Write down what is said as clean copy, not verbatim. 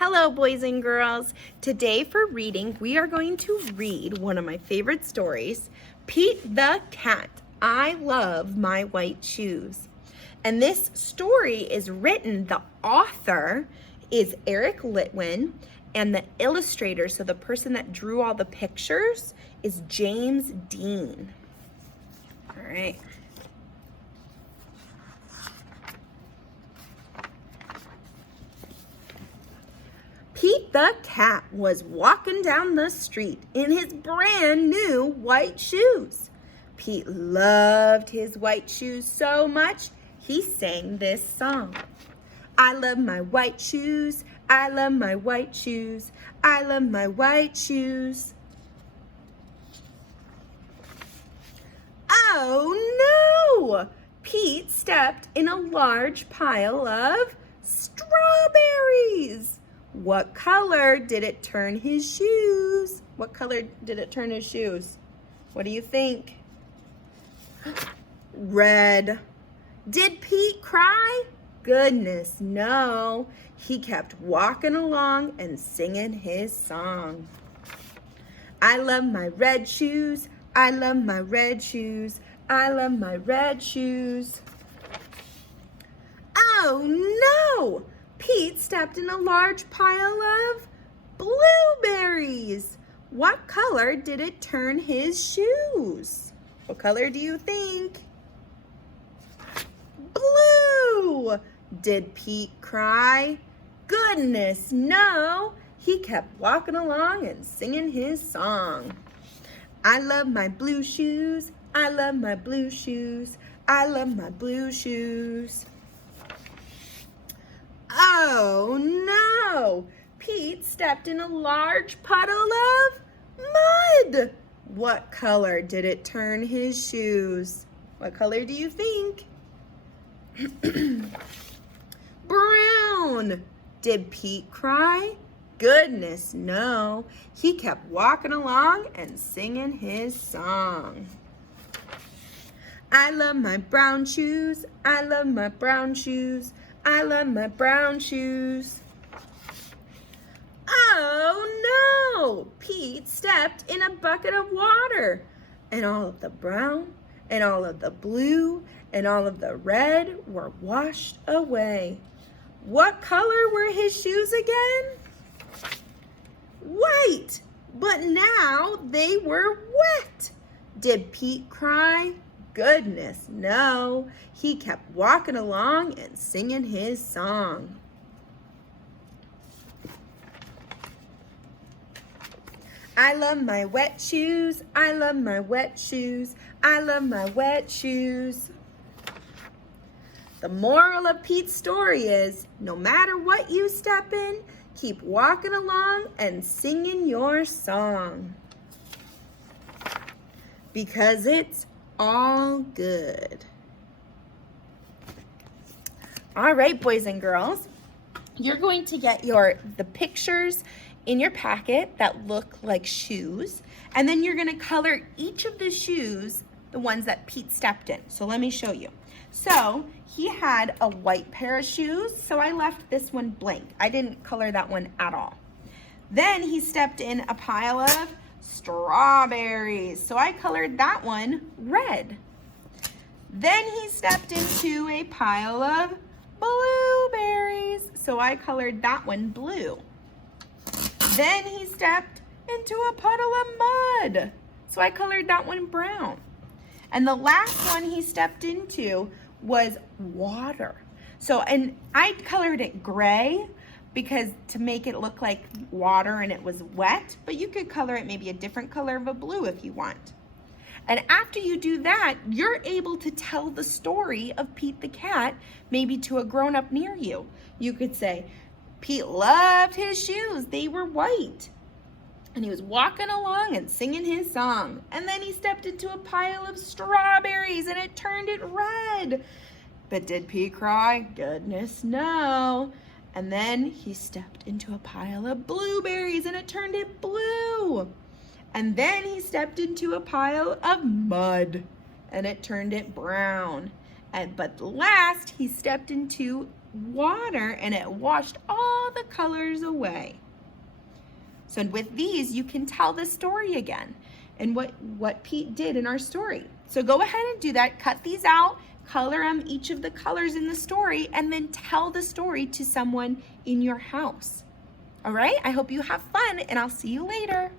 Hello, boys and girls. Today for reading, we are going to read one of my favorite stories, Pete the Cat. I Love My White Shoes. And this story is written, the author is Eric Litwin, and the illustrator, so the person that drew all the pictures, is James Dean. All right. Pete the Cat was walking down the street in his brand new white shoes. Pete loved his white shoes so much, he sang this song. I love my white shoes, I love my white shoes, I love my white shoes. Oh no! Pete stepped in a large pile of strawberries. What color did it turn his shoes? What color did it turn his shoes? What do you think? Red. Did Pete cry? Goodness, no. He kept walking along and singing his song. I love my red shoes. I love my red shoes. I love my red shoes. Oh no! Pete stepped in a large pile of blueberries. What color did it turn his shoes? What color do you think? Blue. Did Pete cry? Goodness, no. He kept walking along and singing his song. I love my blue shoes. I love my blue shoes. I love my blue shoes. Oh no! Pete stepped in a large puddle of mud. What color did it turn his shoes? What color do you think? Brown. Did Pete cry? Goodness, no. He kept walking along and singing his song. I love my brown shoes. I love my brown shoes. I love my brown shoes. Oh no! Pete stepped in a bucket of water, and all of the brown, and all of the blue, and all of the red were washed away. What color were his shoes again? White, but now they were wet. Did Pete cry? Goodness, no. He kept walking along and singing his song. I love my wet shoes. I love my wet shoes. I love my wet shoes. The moral of Pete's story is, no matter what you step in, keep walking along and singing your song. Because it's all good. All right, boys and girls, you're going to get the pictures in your packet that look like shoes, and then you're going to color each of the shoes, the ones that Pete stepped in. So let me show you. So he had a white pair of shoes, so I left this one blank. I didn't color that one at all. Then he stepped in a pile of strawberries, so I colored that one red. Then he stepped into a pile of blueberries, so I colored that one blue. Then he stepped into a puddle of mud, so I colored that one brown. And the last one he stepped into was water. And I colored it gray because to make it look like water and it was wet, but you could color it maybe a different color of a blue if you want. And after you do that, you're able to tell the story of Pete the Cat, maybe to a grown-up near you. You could say, Pete loved his shoes. They were white. And he was walking along and singing his song. And then he stepped into a pile of strawberries and it turned it red. But did Pete cry? Goodness, no. And then he stepped into a pile of blueberries and it turned it blue. And then he stepped into a pile of mud and it turned it brown. But last he stepped into water and it washed all the colors away. So with these, you can tell the story again and what Pete did in our story. So go ahead and do that. Cut these out, color them each of the colors in the story, and then tell the story to someone in your house. All right, I hope you have fun, and I'll see you later.